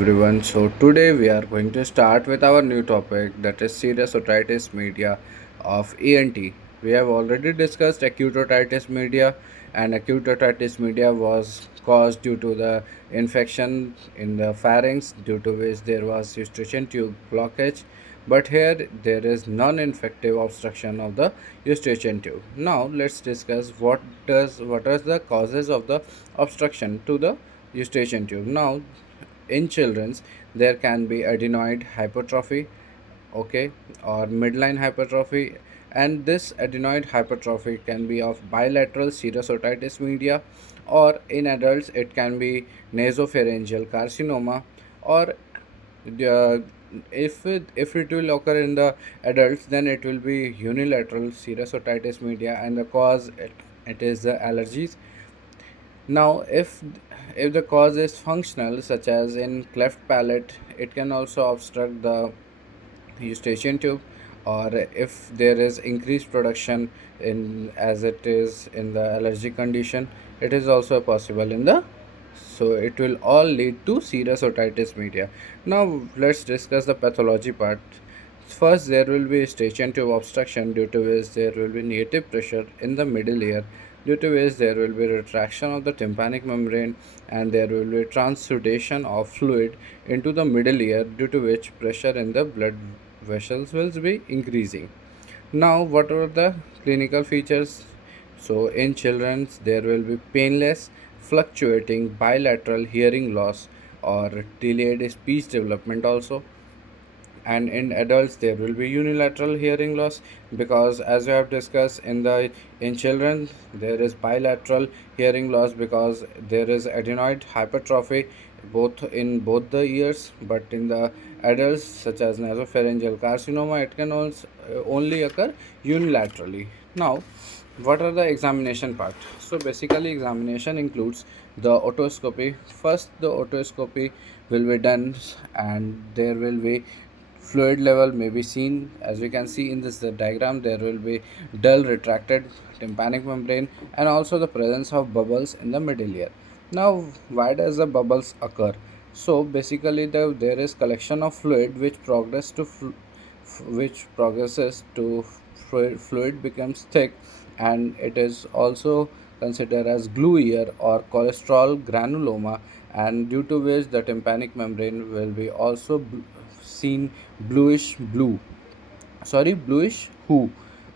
Everyone. So today we are going to start with our new topic, that is Serous Otitis Media of ENT. We have already discussed acute otitis media, and acute otitis media was caused due to the infection in the pharynx, due to which there was eustachian tube blockage. But here there is non-infective obstruction of the eustachian tube. Now let's discuss what are the causes of the obstruction to the eustachian tube. Now in children's there can be adenoid hypertrophy, okay, or midline hypertrophy, and this adenoid hypertrophy can be of bilateral serous otitis media, or in adults it can be nasopharyngeal carcinoma, or the if it will occur in the adults, then it will be unilateral serous otitis media, and the cause it is the allergies. Now, if the cause is functional, such as in cleft palate, it can also obstruct the eustachian tube, or if there is increased production in as it is in the allergic condition, it is also possible in the, so it will all lead to serous otitis media. Now let's discuss the pathology part. First, there will be eustachian tube obstruction, due to which there will be negative pressure in the middle ear, due to which there will be retraction of the tympanic membrane, and there will be transudation of fluid into the middle ear, due to which pressure in the blood vessels will be increasing. Now, what are the clinical features? So, in children, there will be painless, fluctuating bilateral hearing loss or delayed speech development also. And in adults there will be unilateral hearing loss, because as we have discussed in children there is bilateral hearing loss because there is adenoid hypertrophy both the ears, but in the adults such as nasopharyngeal carcinoma it can also only occur unilaterally. Now, what are the examination part? So basically examination includes the otoscopy. First, the otoscopy will be done, and there will be fluid level may be seen. As we can see in this diagram, there will be dull retracted tympanic membrane, and also the presence of bubbles in the middle ear. Now, why does the bubbles occur? So basically there is collection of fluid which progresses to fluid becomes thick, and it is also considered as glue ear or cholesterol granuloma, and due to which the tympanic membrane will be also seen bluish hue.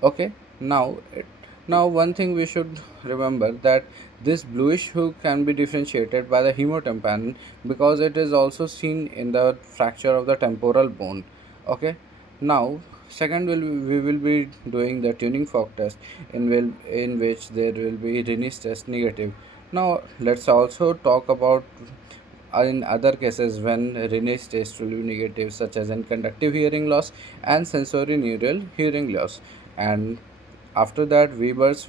Okay. now it, Now one thing we should remember, that this bluish hue can be differentiated by the hemotympan, because it is also seen in the fracture of the temporal bone. Okay. Now, second we will be doing the tuning fork test, in which there will be Rinne's test negative. Now let's also talk about in other cases when Rinne's test will be negative, such as in conductive hearing loss and sensory neural hearing loss. And after that, Weber's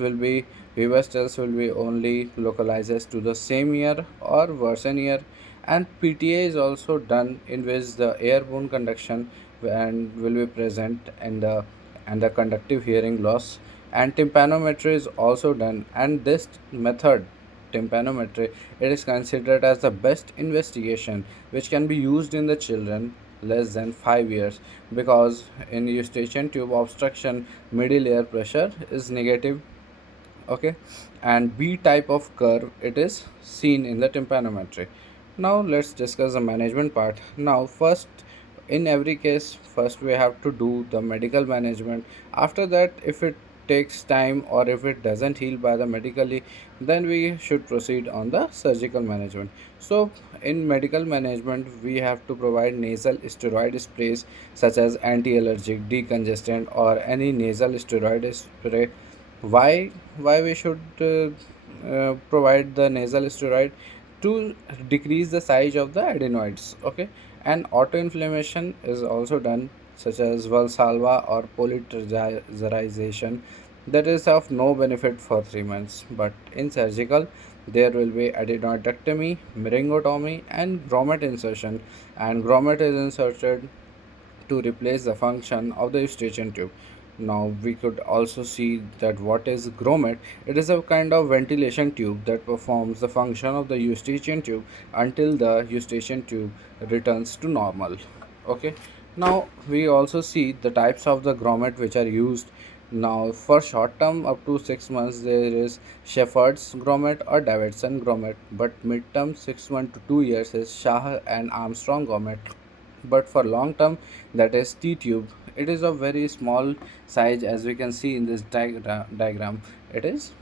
test will be only localizes to the same ear or worsen ear, and PTA is also done, in which the airborne conduction and will be present in the conductive hearing loss, and tympanometry is also done, and this method, tympanometry, it is considered as the best investigation which can be used in the children less than 5 years, because in eustachian tube obstruction middle ear pressure is negative. Okay. And B type of curve it is seen in the tympanometry. Now let's discuss the management part. Now, first, in every case, first we have to do the medical management. After that, if it takes time or if it doesn't heal by the medically, then we should proceed on the surgical management. So in medical management we have to provide nasal steroid sprays, such as anti-allergic, decongestant, or any nasal steroid spray. Why we should provide the nasal steroid? To decrease the size of the adenoids. Okay. And autoinflammation is also done, such as valsalva or polyterization, that is of no benefit for 3 months. But in surgical there will be adenoidectomy, myringotomy, and grommet insertion, and grommet is inserted to replace the function of the eustachian tube. Now we could also see that what is grommet. It is a kind of ventilation tube that performs the function of the eustachian tube until the eustachian tube returns to normal. Okay. Now we also see the types of the grommet which are used. Now for short term up to 6 months there is Shepherd's grommet or Davidson grommet, but mid term 6 months to 2 years is Shah and Armstrong grommet. But for long term, that is T tube, it is a very small size, as we can see in this diagram. It is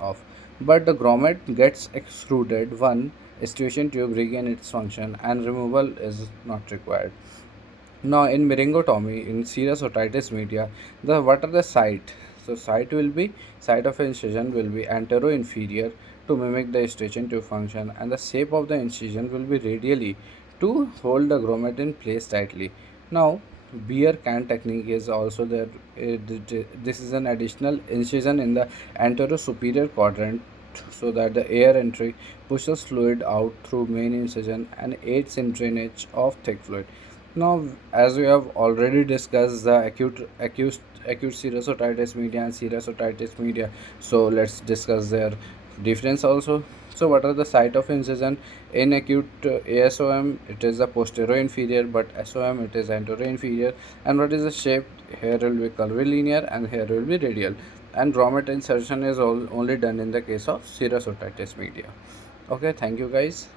off, but the grommet gets extruded one eustachian tube regain its function and removal is not required. Now, in meningotomy, in serous otitis media, the what are the site? So, site of incision will be antero-inferior to mimic the eustachian tube function, and the shape of the incision will be radially to hold the grommet in place tightly. Now, beer can technique is also there. This is an additional incision in the antero-superior quadrant so that the air entry pushes fluid out through main incision and aids in drainage of thick fluid. Now, as we have already discussed the acute serous otitis media and serous otitis media, so let's discuss their difference also. So, what are the site of incision in acute ASOM? It is the posterior inferior, but SOM it is anterior inferior. And what is the shape? Here will be curvilinear and here will be radial. And grommet insertion is only done in the case of serous otitis media. Okay, thank you guys.